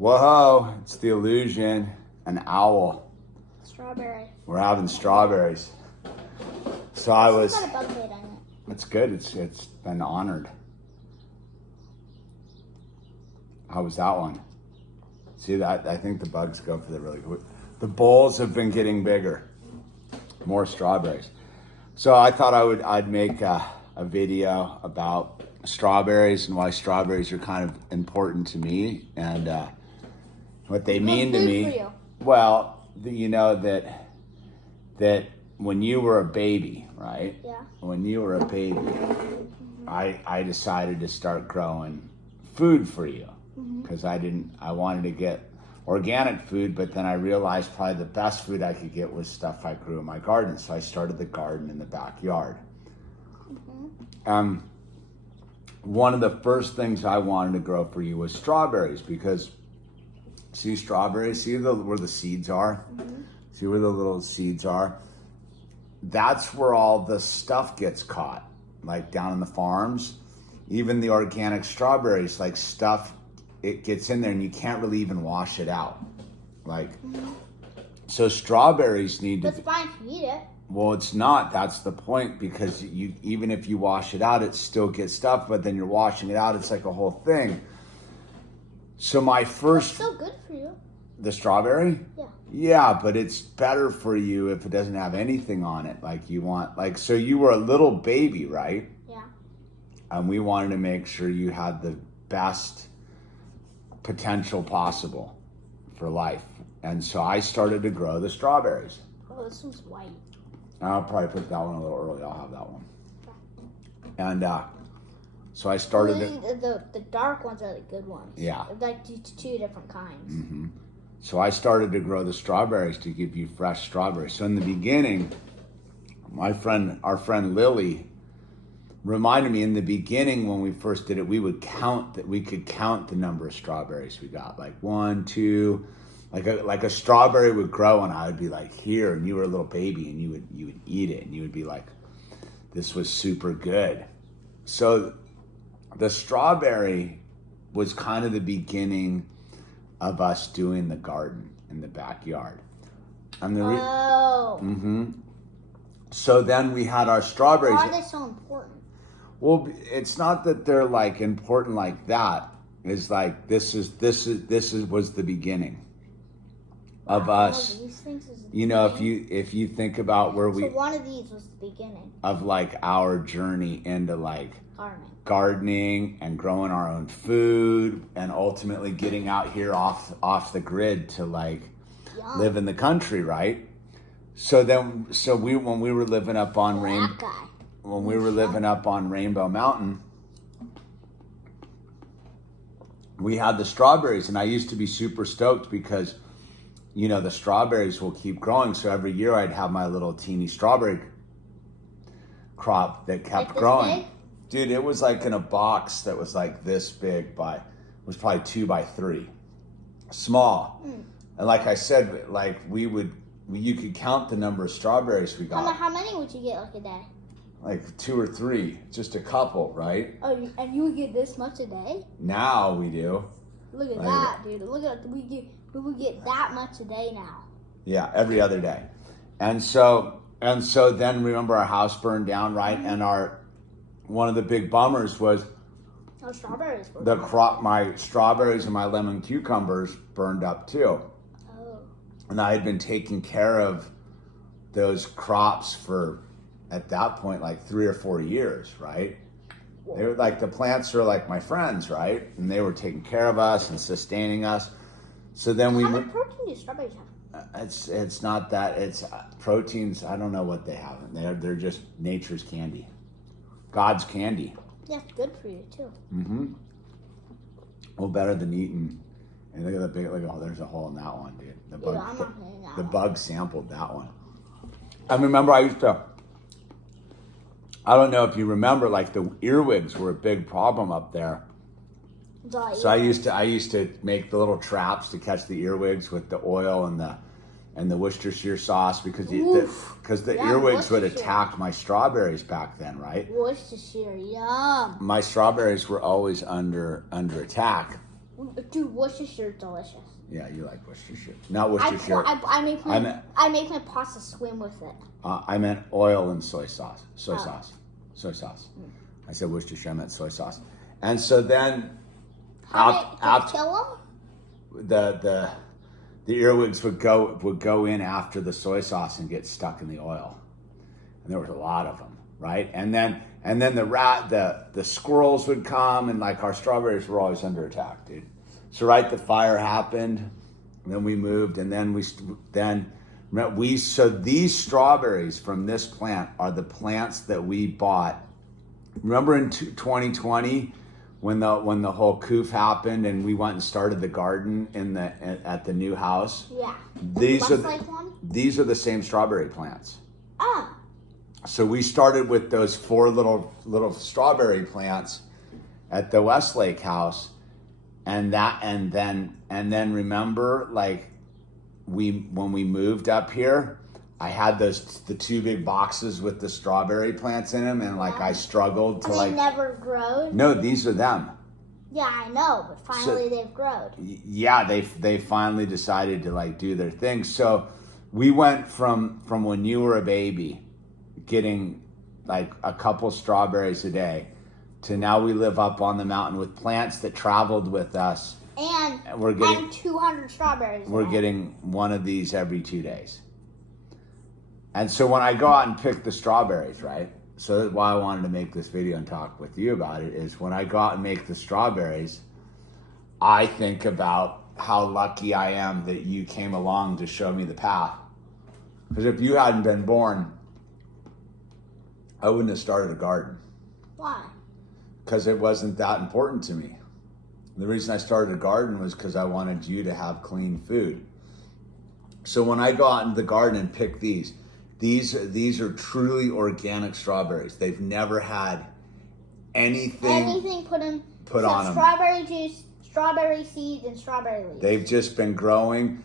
Whoa, it's the illusion, an owl. Strawberry. We're having strawberries. So I was. It's got a bug bait on it. It's good. It's been honored. How was that one? See that? I think the bugs go for the really good. The bowls have been getting bigger. More strawberries. So I thought I'd make a video about strawberries and why strawberries are kind of important to me and what they mean to me. For you? Well, you know that when you were a baby, right? Yeah. When you were a baby, I decided to start growing food for you because I wanted to get organic food, but then I realized probably the best food I could get was stuff I grew in my garden. So I started the garden in the backyard. One of the first things I wanted to grow for you was strawberries because see strawberries, see where the seeds are? See where the little seeds are? That's where all the stuff gets caught, like down in the farms. Even the organic strawberries, like stuff, it gets in there and you can't really even wash it out. Like, so strawberries need to... That's fine if you eat it. Well, it's not. That's the point because you even if you wash it out, it still gets stuff, but then you're washing it out. It's like a whole thing. So my first... It's so good for you. The strawberry? Yeah. Yeah, but it's better for you if it doesn't have anything on it. Like you want, like, so you were a little baby, right? Yeah. And we wanted to make sure you had the best potential possible for life. And so I started to grow the strawberries. Oh, this one's white. I'll probably put that one a little early. I'll have that one. And so I started The dark ones are the good ones. Yeah. They're like two different kinds. So I started to grow the strawberries to give you fresh strawberries. So in the beginning, our friend Lily reminded me in the beginning when we first did it, we could count the number of strawberries we got, like 1, 2, like a strawberry would grow and I would be like here, and you were a little baby and you would eat it and you would be like, this was super good. So the strawberry was kind of the beginning of us doing the garden in the backyard. And so then we had our strawberries. Why are they so important? Well, it's not that they're like important like that. It's like this was the beginning of us. You know, if you think about where we. So one of these was the beginning of like our journey into like gardening and growing our own food and ultimately getting out here off the grid to like live in the country, right? So when we were living up on Rainbow Mountain, we had the strawberries, and I used to be super stoked because you know the strawberries will keep growing. So every year I'd have my little teeny strawberry crop that kept growing. Big? Dude, it was like in a box that was like this big it was probably 2 by 3, small. And like I said, like you could count the number of strawberries we got. How many would you get like a day? Like 2 or 3, just a couple, right? Oh, and you would get this much a day? Now we do. Look at that, dude. Look at we would get that much a day now. Yeah, every other day. And so then remember our house burned down, right? And one of the big bummers was strawberries. My strawberries and my lemon cucumbers burned up too. Oh. And I had been taking care of those crops for, at that point, like 3 or 4 years, right? Whoa. They were like, the plants are like my friends, right? And they were taking care of us and sustaining us. So then How much protein do strawberries have? It's not that, it's proteins, I don't know what they have. They're just nature's candy. God's candy. Yeah, it's good for you too. Well, better than eating. And look at the big, there's a hole in that one, dude. The bug sampled that one. I remember I don't know if you remember, like the earwigs were a big problem up there. So I used to make the little traps to catch the earwigs with the oil and the Worcestershire sauce because the earwigs would attack my strawberries back then, right? Worcestershire, yum. My strawberries were always under attack. Dude, Worcestershire delicious. Yeah, you like Worcestershire. Not Worcestershire. I make my pasta swim with it. I meant oil and soy sauce. Soy sauce. I said Worcestershire. I meant soy sauce. And so then, after kill them, the earwigs would go in after the soy sauce and get stuck in the oil, and there was a lot of them, right? And then the squirrels would come, and like our strawberries were always under attack, dude. So the fire happened, and then we moved, and so these strawberries from this plant are the plants that we bought. Remember in 2020 when the whole coof happened and we went and started the garden at the new house? Yeah. These are the same strawberry plants. Oh. So we started with those 4 little strawberry plants at the Westlake house, and then remember, like, when we moved up here, I had the 2 big boxes with the strawberry plants in them, and like I struggled to they never grow. No, these are them. Yeah, I know, but finally they've grown. Yeah, they finally decided to like do their thing. So we went from when you were a baby, getting like a couple strawberries a day, to now we live up on the mountain with plants that traveled with us. And we're getting 200 strawberries. We're getting one of these every 2 days. And so when I go out and pick the strawberries, right? So that's why I wanted to make this video and talk with you about it, is when I go out and make the strawberries, I think about how lucky I am that you came along to show me the path. Because if you hadn't been born, I wouldn't have started a garden. Why? Because it wasn't that important to me. The reason I started a garden was because I wanted you to have clean food. So when I go out into the garden and pick these are truly organic strawberries. They've never had anything put on them. Strawberry juice, strawberry seeds, and strawberry leaves. They've just been growing.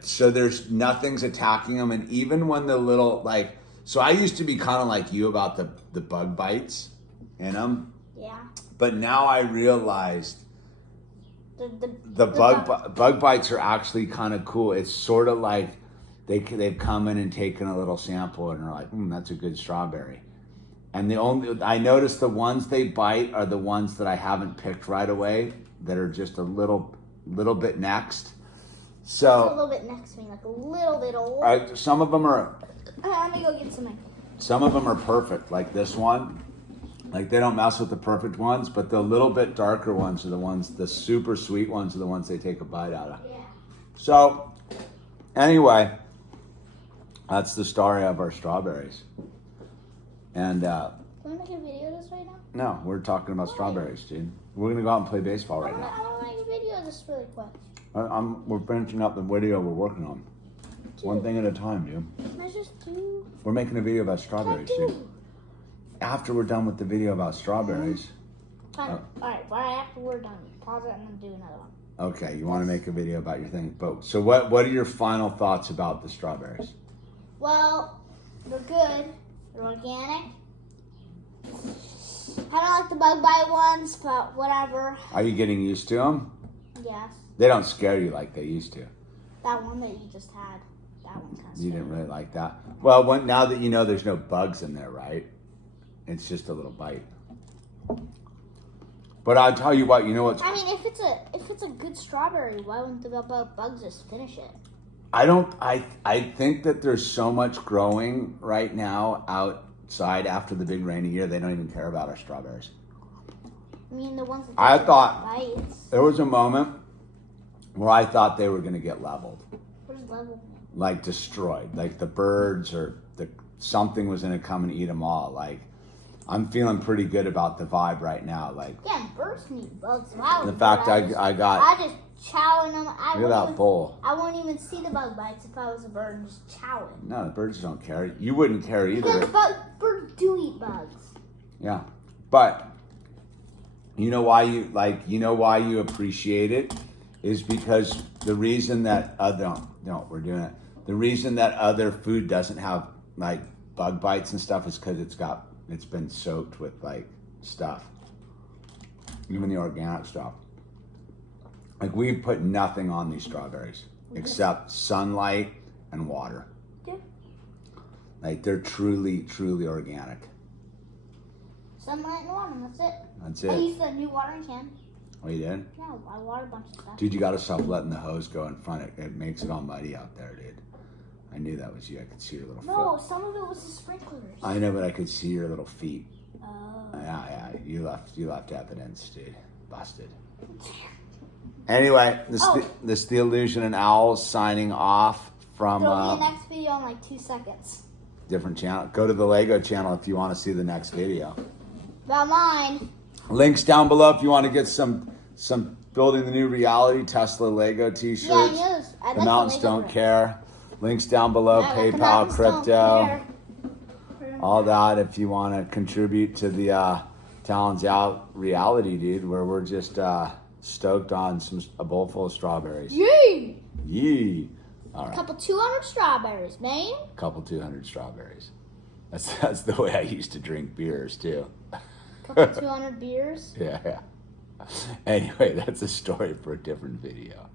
So there's nothing's attacking them. And even when the little, like, so I used to be kind of like you about the bug bites in them. Yeah. But now I realized the bug bites are actually kind of cool. It's sort of like they've come in and taken a little sample and are like, that's a good strawberry. And I noticed the ones they bite are the ones that I haven't picked right away, that are just a little bit next. So a little bit next to me, like a little bit. Some of them are. Let me go get some. Some of them are perfect, like this one. Like, they don't mess with the perfect ones, but the little bit darker ones are the ones, the super sweet ones are the ones they take a bite out of. Yeah. So, anyway, that's the story of our strawberries. And, Can we make a video of this right now? No, we're talking about strawberries, dude. We're going to go out and play baseball right now. I want to make a video of this really quick. We're finishing up the video we're working on. Dude. One thing at a time, dude. Can I just do? We're making a video about strawberries, dude. After we're done with the video about strawberries. All right, after we're done, pause it and then do another one. Okay, you want to make a video about your thing. But so what are your final thoughts about the strawberries? Well, they're good. They're organic. I don't like the bug bite ones, but whatever. Are you getting used to them? Yes. They don't scare you like they used to. That one that you just had, that one kind of. You didn't really like that. Well, now that you know there's no bugs in there, right? It's just a little bite. But I'll tell you what, you know what's... I mean, if it's a good strawberry, why wouldn't the bugs just finish it? I think that there's so much growing right now outside after the big rainy year, they don't even care about our strawberries. I mean, the ones that I thought bites. There was a moment where I thought they were going to get leveled. What does leveled mean? Like destroyed. Like the birds or something was going to come and eat them all. Like, I'm feeling pretty good about the vibe right now. Like, yeah, birds need bugs. Wow. The fact I just chowing them. Look at that bowl. I won't even see the bug bites if I was a bird and just chowing. No, the birds don't care. You wouldn't care either. Because birds do eat bugs. Yeah, but you know why you appreciate it is because the reason that we're doing it. The reason that other food doesn't have like bug bites and stuff is because it's been soaked with like stuff, even the organic stuff. Like we've put nothing on these strawberries except sunlight and water. Yeah. Like they're truly, truly organic. Sunlight and water, that's it. That's I it. used the new watering can. Oh, you did? Yeah, I watered a bunch of stuff. Dude, you gotta stop letting the hose go in front. It makes it all muddy out there, dude. I knew that was you. I could see your little No, foot. some of it was the sprinklers. I know, but I could see your little feet. Oh. Yeah. You left evidence, dude. Busted. Anyway, this the Illusion and Owl signing off from There'll be a next video in like 2 seconds. different channel. Go to the Lego channel if you want to see the next video. About mine. Links down below if you want to get some building the new reality Tesla Lego t-shirts. Yeah, I know. I like The mountains Lego don't grip. care. Links down below, Yeah, the PayPal, mountains don't crypto, care. all that if you want to contribute to the Talons Out reality, dude, where we're just stoked on a bowl full of strawberries. Yay! Yee! All right. Couple 200 strawberries, man. Couple 200 strawberries. That's the way I used to drink beers too. Couple 200 beers. Yeah. Anyway, that's a story for a different video.